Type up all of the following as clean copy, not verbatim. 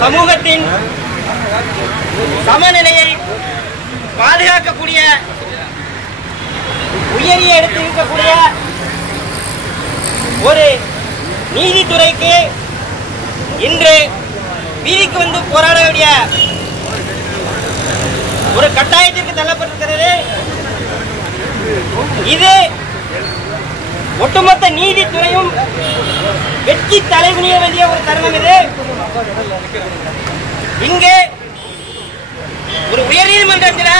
சமூகத்தின் சமநிலையை பாதுகாக்கக்கூடிய உயரிய எடுத்து இருக்கக்கூடிய ஒரு நீதித்துறைக்கு இன்று வீதிக்கு வந்து போராட வேண்டிய ஒரு கட்டாயத்திற்கு தள்ளப்பட்டிருக்கிறது. இது ஒட்டுமொத்த நீதித்துறையும் வெற்றி தலைகுனிய வேண்டிய ஒரு தருணம். இது இங்கே ஒரு உயர்நீதிமன்றத்தில்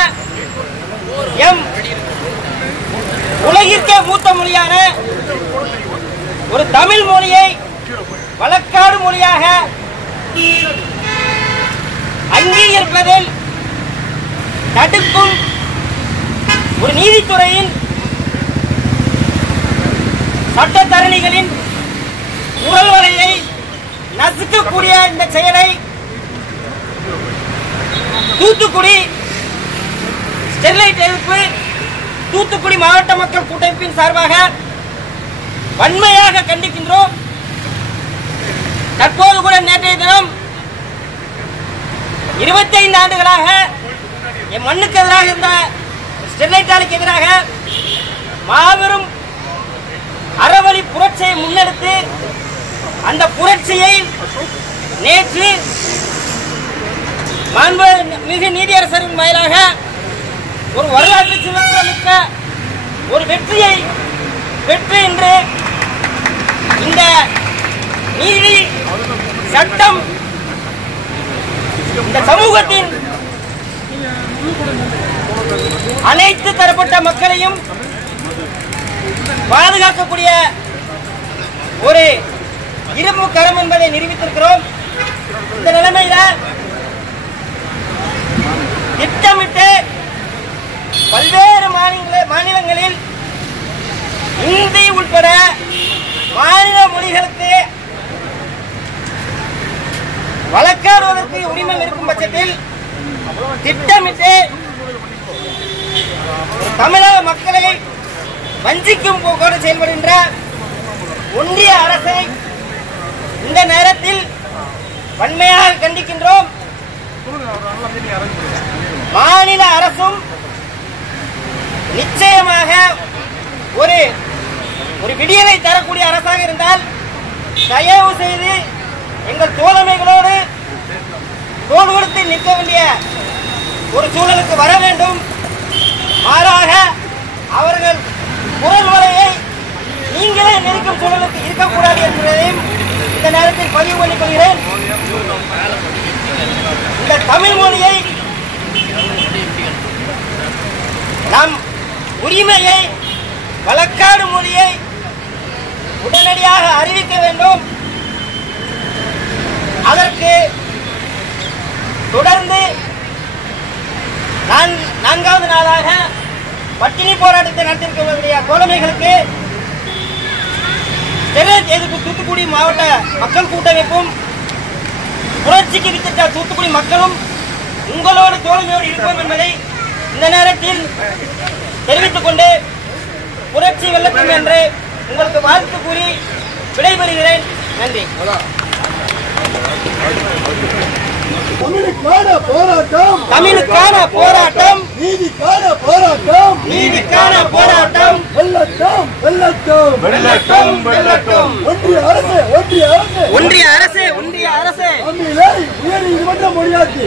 உலகிற்கே மூத்த மொழியான ஒரு தமிழ் மொழியை வழக்காடு மொழியாக அங்கீகரிப்பதில் தடுக்கும் ஒரு நீதித்துறையின் சட்டத்தரணிகளின் குரல் வலையை நசுக்கக்கூடிய இந்த செயலை தூத்துக்குடி ஸ்டெர்லைட் எதிர்ப்பு தூத்துக்குடி மாவட்ட மக்கள் கூட்டமைப்பின் சார்பாக வன்மையாக கண்டிக்கின்றோம். தற்போது கூட நேற்றைய தினம் 25 ஆண்டுகளாக என் மண்ணுக்கு எதிராக இருந்த ஸ்டெர்லைட் ஆலைக்கு எதிராக மாபெரும் அறவழி புரட்சியை முன்னெடுத்து அந்த புரட்சியை நேற்று மிகு நீதியரசரின் வாயிலாக ஒரு வரலாற்று சிறப்புமிக்க ஒரு வெற்றியை பெற்று இன்று இந்த நீதி சட்டம் இந்த சமூகத்தின் அனைத்து தரப்பட்ட மக்களையும் பாதுகாக்கக்கூடிய ஒரு இரும்பு கரம் என்பதை நிரூபித்திருக்கிறோம். இந்த நிலைமையில திட்டமிட்டு பல்வேறு மாநிலங்களில் இந்தி உட்பட மாநில மொழிகளுக்கு வழக்காடுவதற்கு உரிமை இருக்கும் பட்சத்தில் திட்டமிட்டு தமிழக மக்களை வஞ்சிக்கும் போக்கோடு செயல்படுகின்ற ஒன்றிய அரசை இந்த நேரத்தில் வன்மையாக கண்டிக்கின்றோம். மாநில அரசும் நிச்சயமாக ஒரு விடியலை தரக்கூடிய அரசாக இருந்தால் தயவு செய்து எங்கள் தோழமைகளோடு தோள் கொடுத்து நிற்க வேண்டிய ஒரு சூழலுக்கு வர வேண்டும். மாறாக அவர்கள் குரல் வலையை நீங்களே நெருக்கும் சூழலுக்கு இருக்கக்கூடாது என்பதையும் இந்த நேரத்தில் பதிவு பண்ணிக் கொள்கிறேன். இந்த தமிழ் மொழியை நம் உரிமையை வழக்காடு மொழியை உடனடியாக அறிவிக்க வேண்டும். அதற்கு தொடர்ந்து நான்காவது நாளாக பட்டினி போராட்டத்தை நடத்திருக்கக்கூடிய தோழமைகளுக்கு ஸ்டெர்லைட் எதிர்ப்பு தூத்துக்குடி மாவட்ட மக்கள் கூட்டமைப்பும் புரட்சிக்கு வித்திட்ட தூத்துக்குடி மக்களும் உங்களோடு தோழமையோடு இருப்போம் என்பதை இந்த நேரத்தில் தெரிவித்துக் கொண்டு புரட்சி வெல்லட்டும் என்று உங்களுக்கு வாழ்த்து கூறி விடைபெறுகிறேன். நன்றி. தமிழுக்கான போராட்டம், தமிழுக்கான போராட்டம், நீதிக்கான போராட்டம், நீதிக்கான போராட்டம் வெல்லட்டும், வெல்லட்டும், வெல்லட்டும், வெல்லட்டும். ஒன்றிய அரசு, ஒன்றிய அரசு, ஒன்றிய அரசு, ஒன்றிய அரசு தமிழை உயர் நீதிமன்ற மொழியாக்கி